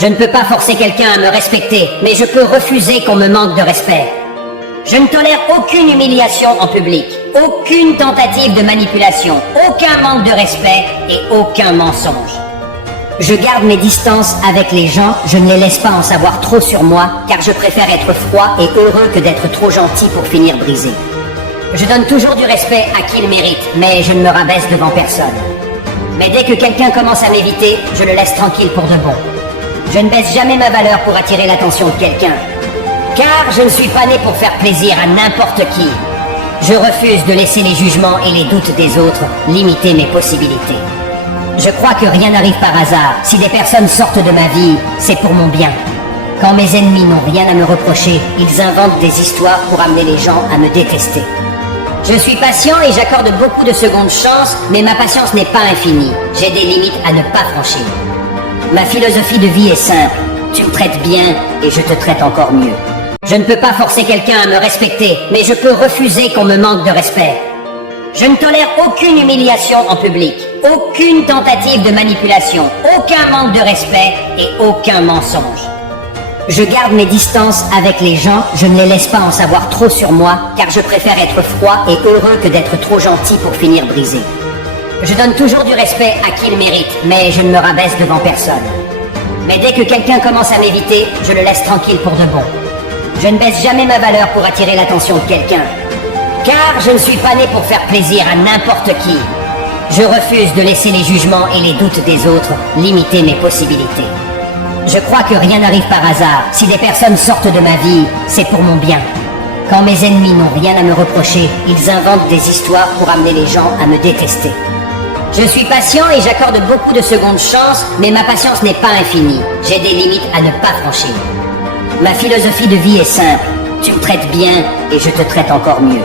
Je ne peux pas forcer quelqu'un à me respecter, mais je peux refuser qu'on me manque de respect. Je ne tolère aucune humiliation en public, aucune tentative de manipulation, aucun manque de respect et aucun mensonge. Je garde mes distances avec les gens, je ne les laisse pas en savoir trop sur moi, car je préfère être froid et heureux que d'être trop gentil pour finir brisé. Je donne toujours du respect à qui le mérite, mais je ne me rabaisse devant personne. Mais dès que quelqu'un commence à m'éviter, je le laisse tranquille pour de bon. Je ne baisse jamais ma valeur pour attirer l'attention de quelqu'un. Car je ne suis pas né pour faire plaisir à n'importe qui. Je refuse de laisser les jugements et les doutes des autres limiter mes possibilités. Je crois que rien n'arrive par hasard. Si des personnes sortent de ma vie, c'est pour mon bien. Quand mes ennemis n'ont rien à me reprocher, ils inventent des histoires pour amener les gens à me détester. Je suis patient et j'accorde beaucoup de secondes chances, mais ma patience n'est pas infinie. J'ai des limites à ne pas franchir. Ma philosophie de vie est simple. Tu me traites bien et je te traite encore mieux. Je ne peux pas forcer quelqu'un à me respecter, mais je peux refuser qu'on me manque de respect. Je ne tolère aucune humiliation en public, aucune tentative de manipulation, aucun manque de respect et aucun mensonge. Je garde mes distances avec les gens, je ne les laisse pas en savoir trop sur moi, car je préfère être froid et heureux que d'être trop gentil pour finir brisé. Je donne toujours du respect à qui le mérite, mais je ne me rabaisse devant personne. Mais dès que quelqu'un commence à m'éviter, je le laisse tranquille pour de bon. Je ne baisse jamais ma valeur pour attirer l'attention de quelqu'un. Car je ne suis pas né pour faire plaisir à n'importe qui. Je refuse de laisser les jugements et les doutes des autres limiter mes possibilités. Je crois que rien n'arrive par hasard. Si des personnes sortent de ma vie, c'est pour mon bien. Quand mes ennemis n'ont rien à me reprocher, ils inventent des histoires pour amener les gens à me détester. Je suis patient et j'accorde beaucoup de secondes chances, mais ma patience n'est pas infinie. J'ai des limites à ne pas franchir. Ma philosophie de vie est simple. Tu me traites bien et je te traite encore mieux.